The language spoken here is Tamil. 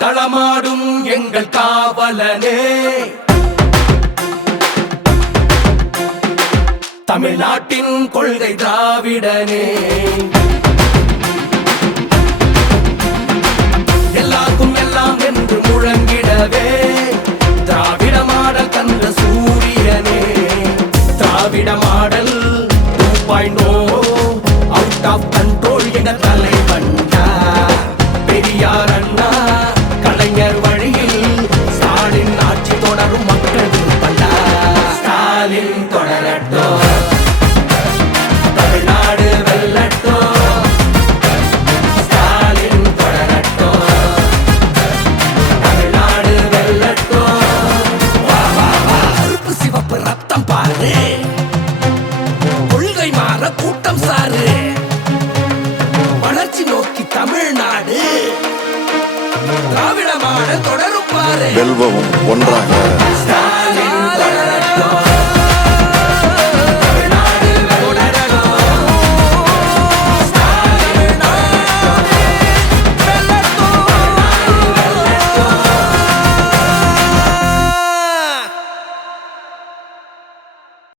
களமாடும் எங்கள் காவலனே, தமிழ்நாட்டின் கொள்கை திராவிடனே, எல்லாருக்கும் எல்லாம் என்று முழங்கிடவே திராவிட மாடல் தந்த சூரியனே. திராவிட மாடல் 2.0 அவுட் ஆஃப் கண்ட்ரோல் என தலைவந்தா பெரியார் அண்ணா கலைஞர் வழியில் ஸ்டாலின் ஆட்சி தொடரும் மக்கள் விருப்பந்தா. ஸ்டாலின் தொடரட்டும், தமிழ்நாடு வெல்லட்டும். ஸ்டாலின் தொடரட்டும், தமிழ்நாடு வெல்லட்டும். வா வா வா, கருப்பு சிவப்பு ரத்தம் பாரு, கொள்கை மாற கூட்டம் சாரு, வளர்ச்சி நோக்கி தமிழ்நாடு திராவிட மாடல் தொடரும் பாரு. வெல்வமும் ஒன்றாக ஸ்டாலின் தொடரட்டும்.